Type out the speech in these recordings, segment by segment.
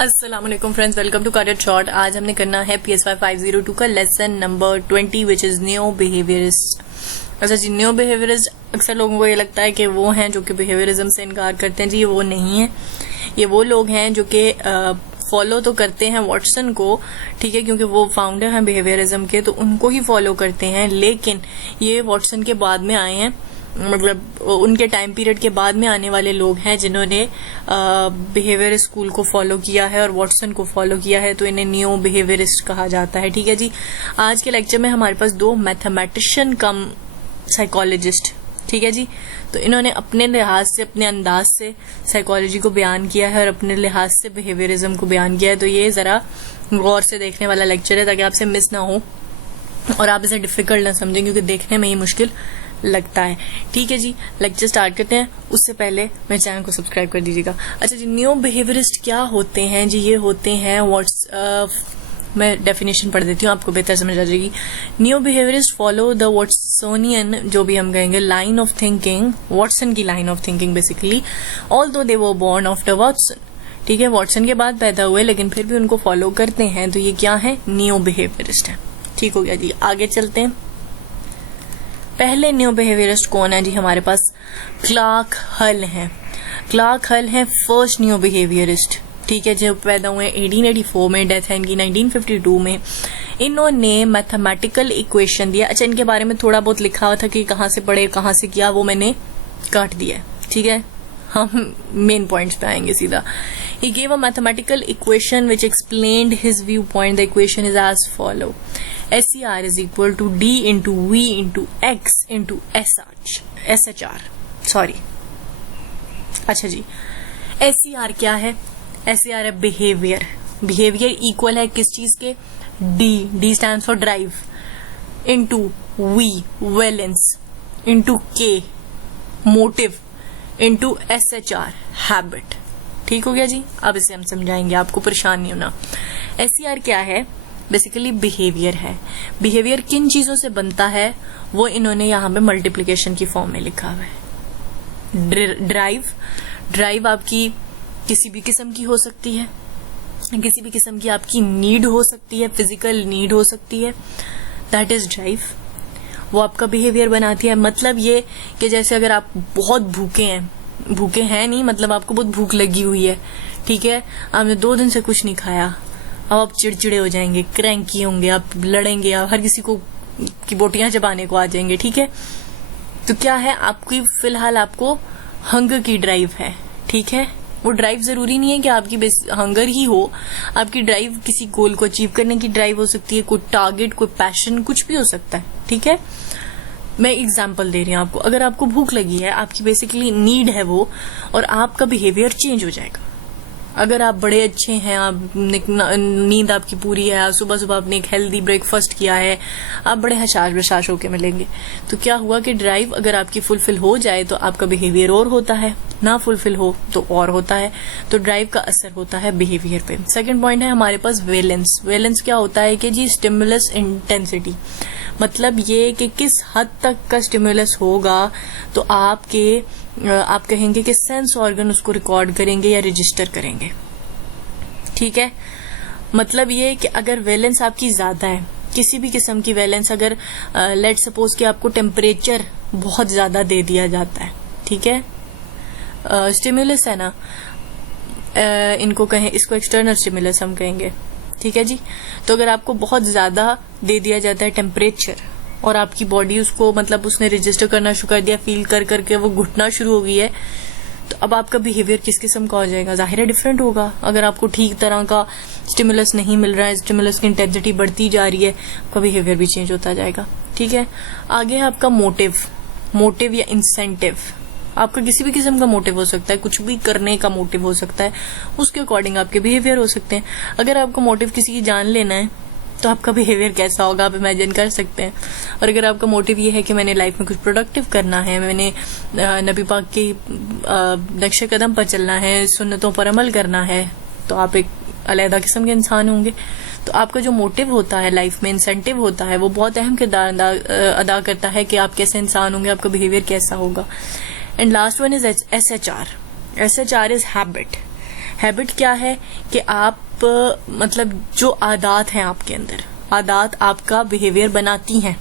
अस्सलाम वालेकुम friends, welcome to career short. आज हमने करना है PSY 502 का lesson number 20 which is new behaviourist. अच्छा जी, न्यू बिहेवियरिस्ट अक्सर लोगों को ये लगता है कि वो हैं जो कि बिहेवियरिज्म से इनकार करते हैं। जी, ये वो नहीं है। ये वो लोग हैं जो कि फॉलो तो करते हैं वॉटसन को, ठीक है, क्योंकि वो फाउंडर हैं बिहेवियरिज्म के, तो उनको ही फॉलो करते हैं। लेकिन ये वॉटसन के बाद में आए हैं, मतलब उनके टाइम पीरियड के बाद में आने वाले लोग हैं जिन्होंने बिहेवियर स्कूल को फॉलो किया है और वॉटसन को फॉलो किया है, तो इन्हें न्यू बिहेवियरिस्ट कहा जाता है। ठीक है जी। आज के लेक्चर में हमारे पास दो मैथमेटिशियन कम साइकोलॉजिस्ट, ठीक है जी, तो इन्होंने अपने लिहाज से, अपने अंदाज से साइकोलॉजी को बयान किया है और अपने लिहाज से बिहेवियरिज्म को बयान किया है। तो ये जरा गौर से देखने वाला लेक्चर है ताकि आपसे मिस ना हो और आप इसे डिफिकल्ट ना समझें, क्योंकि देखने में ही मुश्किल लगता है। ठीक है जी, लेक्चर स्टार्ट करते हैं। उससे पहले मेरे चैनल को सब्सक्राइब कर दीजिएगा। अच्छा जी, न्यू बिहेवियरिस्ट क्या होते हैं जी? ये होते हैं मैं डेफिनेशन पढ़ देती हूँ, आपको बेहतर समझ आ जाएगी। New behaviourist follow the Watsonian, जो भी हम कहेंगे, लाइन ऑफ थिंकिंग, वॉटसन की line of thinking basically, although they were born after Watson. ठीक है, वॉटसन के बाद पैदा हुए लेकिन फिर भी उनको फॉलो करते हैं, तो ये क्या है? न्यू बिहेवियरिस्ट है। ठीक हो गया जी, आगे चलते हैं। पहले न्यू बिहेवियरिस्ट कौन है जी? हमारे पास क्लार्क हल हैं। क्लार्क हल हैं फर्स्ट न्यू बिहेवियरिस्ट, ठीक है, जो पैदा हुए 1884 में, डेथ है इनकी 1952 में। इन्होंने मैथमेटिकल इक्वेशन दिया। अच्छा, इनके बारे में थोड़ा बहुत लिखा हुआ था कि कहाँ से पढ़े, कहाँ से किया, वो मैंने काट दिया। ठीक है, हम मेन पॉइंट्स पे आएंगे सीधा। He gave a mathematical equation which explained his viewpoint. The equation is as follow: SCR is equal to D into V into X into SHR. Sorry. अच्छा जी, SCR क्या है? SCR है बिहेवियर। बिहेवियर इक्वल है किस चीज के? D stands for drive, into V valence, into K motive, into SHR habit। ठीक हो गया जी। अब इसे हम समझाएंगे, आपको परेशान नहीं होना। SCR क्या है? बेसिकली बिहेवियर है। बिहेवियर किन चीजों से बनता है वो इन्होंने यहाँ पे मल्टीप्लिकेशन की फॉर्म में लिखा हुआ है। ड्राइव आपकी किसी भी किस्म की हो सकती है, किसी भी किस्म की आपकी नीड हो सकती है, फिजिकल नीड हो सकती है, दैट इज ड्राइव। वो आपका बिहेवियर बनाती है। मतलब ये कि जैसे अगर आप बहुत भूखे हैं नहीं, मतलब आपको बहुत भूख लगी हुई है, ठीक है, आपने 2 दिन से कुछ नहीं खाया, अब आप चिड़चिड़े हो जाएंगे, क्रैंकी होंगे, आप लड़ेंगे, आप हर किसी को की बोटियां चबाने को आ जाएंगे। ठीक है, तो क्या है आपकी, फिलहाल आपको हंगर की ड्राइव है। ठीक है, वो ड्राइव जरूरी नहीं है कि आपकी हंगर ही हो, आपकी ड्राइव किसी गोल को अचीव करने की ड्राइव हो सकती है, कोई टारगेट, कोई पैशन, कुछ भी हो सकता है। ठीक है, मैं एग्जाम्पल दे रही हूँ आपको। अगर आपको भूख लगी है, आपकी बेसिकली नीड है वो, और आपका बिहेवियर चेंज हो जाएगा। अगर आप बड़े अच्छे हैं, आप नींद आपकी पूरी है, आप सुबह सुबह आपने एक हेल्दी ब्रेकफास्ट किया है, आप बड़े हशाश बशाश होके मिलेंगे, तो क्या हुआ कि ड्राइव अगर आपकी फुलफिल हो जाए तो आपका बिहेवियर और होता है, ना फुलफिल हो तो और होता है। तो ड्राइव का असर होता है बिहेवियर पे। सेकंड पॉइंट है हमारे पास वेलेंस। वेलेंस क्या होता है कि जी, स्टिमुलस इंटेंसिटी, मतलब ये कि किस हद तक का स्टिमुलस होगा तो आप कहेंगे कि सेंस ऑर्गन उसको रिकॉर्ड करेंगे या रजिस्टर करेंगे। ठीक है, मतलब ये कि अगर वेलेंस आपकी ज्यादा है, किसी भी किस्म की वेलेंस, अगर लेट सपोज कि आपको टेम्परेचर बहुत ज्यादा दे दिया जाता है, ठीक है, स्टिमुलस है ना, इनको कहें, इसको एक्सटर्नल स्टिमुलस हम कहेंगे। ठीक है जी, तो अगर आपको बहुत ज्यादा दे दिया जाता है टेम्परेचर और आपकी बॉडी उसको, मतलब उसने रजिस्टर करना शुरू कर दिया, फील कर करके वो घुटना शुरू हो गई है, तो अब आपका बिहेवियर किस किस्म का हो जाएगा? जाहिर है डिफरेंट होगा। अगर आपको ठीक तरह का स्टिमुलस नहीं मिल रहा है, स्टिमुलस की इंटेंसिटी बढ़ती जा रही है, आपका बिहेवियर भी चेंज होता जाएगा। ठीक है, आगे है आपका मोटिव या इंसेंटिव। आपका किसी भी किस्म का मोटिव हो सकता है, कुछ भी करने का मोटिव हो सकता है, उसके अकॉर्डिंग आपके बिहेवियर हो सकते हैं। अगर आपका मोटिव किसी की जान लेना है तो आपका बिहेवियर कैसा होगा आप इमेजिन कर सकते हैं। और अगर आपका मोटिव ये है कि मैंने लाइफ में कुछ प्रोडक्टिव करना है, मैंने नबी पाक के नक्शे कदम पर चलना है, सुन्नतों पर अमल करना है, तो आप एक अलग किस्म के इंसान होंगे। तो आपका जो मोटिव होता है लाइफ में, इंसेंटिव होता है, वो बहुत अहम किरदार अदा करता है कि आप कैसे इंसान होंगे, आपका बिहेवियर कैसा होगा। And last one is SHR। SHR is habit. Habit क्या है कि आप मतलब जो आदत हैं आपके अंदर, आदत आपका बिहेवियर बनाती हैं।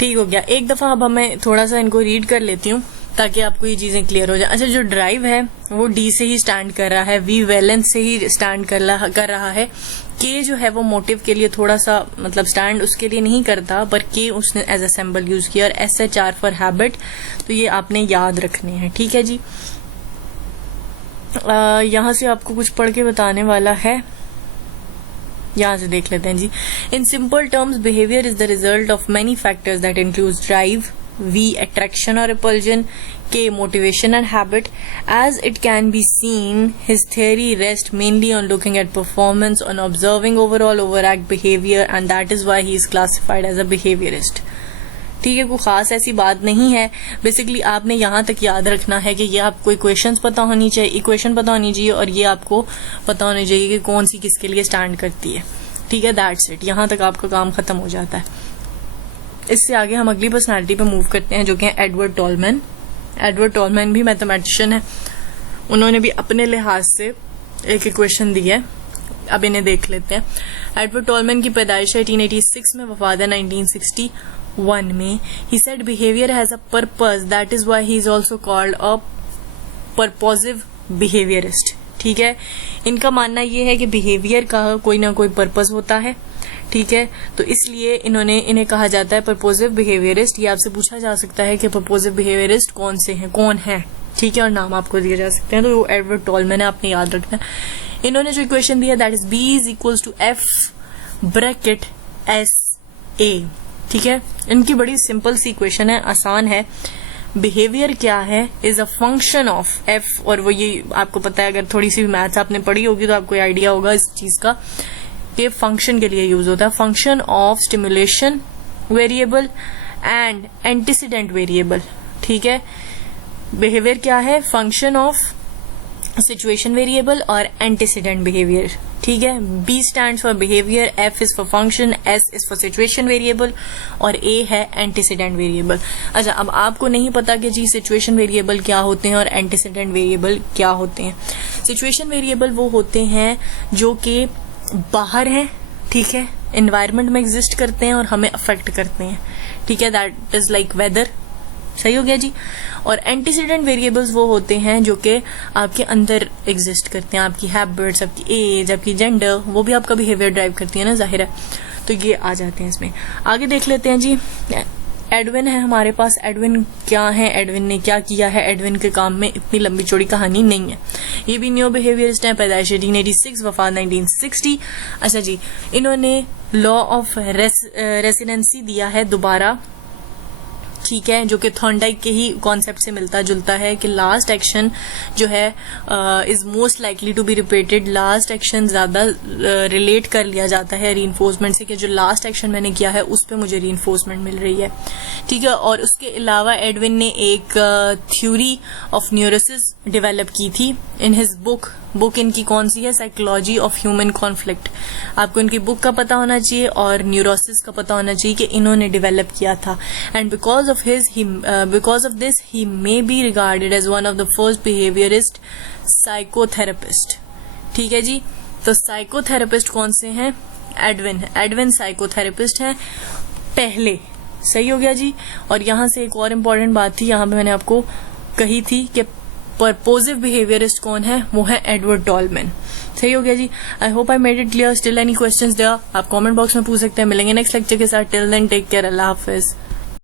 ठीक हो गया। एक दफा अब मैं थोड़ा सा इनको रीड कर लेती हूँ ताकि आपको ये चीजें क्लियर हो जाए। अच्छा, जो ड्राइव है वो डी से ही स्टैंड कर रहा है, वी वैलेंस से ही स्टैंड कर रहा है। के जो है वो मोटिव के लिए थोड़ा सा मतलब स्टैंड उसके लिए नहीं करता, पर के उसने एज अ सिंबल यूज किया। और SHR फॉर हैबिट, तो ये आपने याद रखने हैं। ठीक है जी। यहां से आपको कुछ पढ़ के बताने वाला है, यहां से देख लेते हैं जी। In simple terms, behaviour is the result of many factors that includes drive, V attraction or repulsion, K motivation and habit. As it can be seen, his theory rests mainly on looking at performance, on observing overall overact behavior, and that is why he is classified as a behaviorist. ठीक है, कोई खास ऐसी बात नहीं है। Basically आपने यहाँ तक याद रखना है कि ये आपको इक्वेशन पता होनी चाहिए और ये आपको पता होनी चाहिए कि कौन सी किसके लिए स्टैंड करती है। ठीक है, दैट्स इट। यहाँ तक आपका काम खत्म हो जाता है। इससे आगे हम अगली पर्सनालिटी पे मूव करते हैं, जो कि है एडवर्ड टॉलमैन। एडवर्ड टॉलमैन भी मैथमेटिशियन है। उन्होंने भी अपने लिहाज से एक इक्वेशन दी है, अब इन्हें देख लेते हैं। एडवर्ड टॉलमैन की पैदाइश है 1886 में, वफात है 1961 में। He said behaviour has a purpose, that is why he is also called a purposive behaviourist. ठीक है, इनका मानना यह है कि बिहेवियर का कोई ना कोई पर्पस होता है। ठीक है, तो इसलिए इन्हें कहा जाता है पर्पोसिव बिहेवियरिस्ट। ये आपसे पूछा जा सकता है कि पर्पोसिव बिहेवियरिस्ट कौन है। ठीक है, और नाम आपको दिए जा सकते हैं। तो एडवर्ड टॉलमैन है, आपने याद रखना है। इन्होंने जो इक्वेशन दी है that is B is equals to F bracket SA। ठीक है, इनकी बड़ी सिंपल सी इक्वेशन है, आसान है। बिहेवियर क्या है, is a function of F, और वो ये आपको पता है, अगर थोड़ी सी भी मैथ्स आपने पढ़ी होगी तो आपको आइडिया होगा इस चीज का, ये फंक्शन के लिए यूज होता है। Function of stimulation variable and antecedent variable. ठीक है, बिहेवियर क्या है, फंक्शन ऑफ सिचुएशन वेरिएबल और एंटीसीडेंट बिहेवियर। ठीक है, B stands for behaviour, F is for function, S is for situation variable और A है एंटीसीडेंट वेरिएबल। अच्छा, अब आपको नहीं पता कि जी सिचुएशन वेरिएबल क्या होते हैं और एंटीसीडेंट वेरिएबल क्या होते हैं। सिचुएशन वेरिएबल वो होते हैं जो कि बाहर हैं, ठीक है, एनवायरनमेंट में एग्जिस्ट करते हैं और हमें अफेक्ट करते हैं। ठीक है, दैट इज लाइक वेदर। सही हो गया जी। और एंटीसीडेंट वेरिएबल्स वो होते हैं जो कि आपके अंदर एग्जिस्ट करते हैं, आपकी हैबिट्स, आपकी एज, आपकी जेंडर, वो भी आपका बिहेवियर ड्राइव करती है ना, जाहिर है। तो ये आ जाते हैं इसमें। आगे देख लेते हैं जी। एडविन है हमारे पास। एडविन क्या है, एडविन ने क्या किया है, एडविन के काम में इतनी लंबी चौड़ी कहानी नहीं है। ये भी न्यू बिहेवियरिस्ट है, पैदाइश 1886, वफात 1960। अच्छा जी, इन्होंने लॉ ऑफ रेसिडेंसी दिया है दोबारा। ठीक है, जो कि थॉर्नडाइक के ही कॉन्सेप्ट से मिलता जुलता है कि लास्ट एक्शन जो है is most likely to be repeated. Last action ज्यादा रिलेट कर लिया जाता है रीइंफोर्समेंट से, कि जो लास्ट एक्शन मैंने किया है उस पे मुझे रीइंफोर्समेंट मिल रही है। ठीक है, और उसके अलावा एडविन ने एक थ्योरी ऑफ न्यूरोसिस डेवलप की थी इन हिज बुक इनकी कौन सी है, साइकोलॉजी ऑफ ह्यूमन कॉन्फ्लिक्ट। आपको इनकी बुक का पता होना चाहिए और न्यूरोसिस का पता होना चाहिए कि इन्होंने डेवलप किया था। And because of this he may be regarded as one of the first behaviourist psychotherapist. ठीक है जी, तो साइकोथेरेपिस्ट कौन से हैं, एडविन साइकोथेरेपिस्ट हैं पहले। सही हो गया जी। और यहां से एक और इम्पोर्टेंट बात थी, यहां पे मैंने आपको कही थी कि पर्पोसिव बिहेवियरिस्ट कौन है, वो है एडवर्ड टॉलमैन। सही हो गया जी। I hope I made it clear. Still any questions there, आप कमेंट बॉक्स में पूछ सकते हैं। मिलेंगे नेक्स्ट लेक्चर के साथ। टिल देन टेक केयर, अल्लाह हाफिज।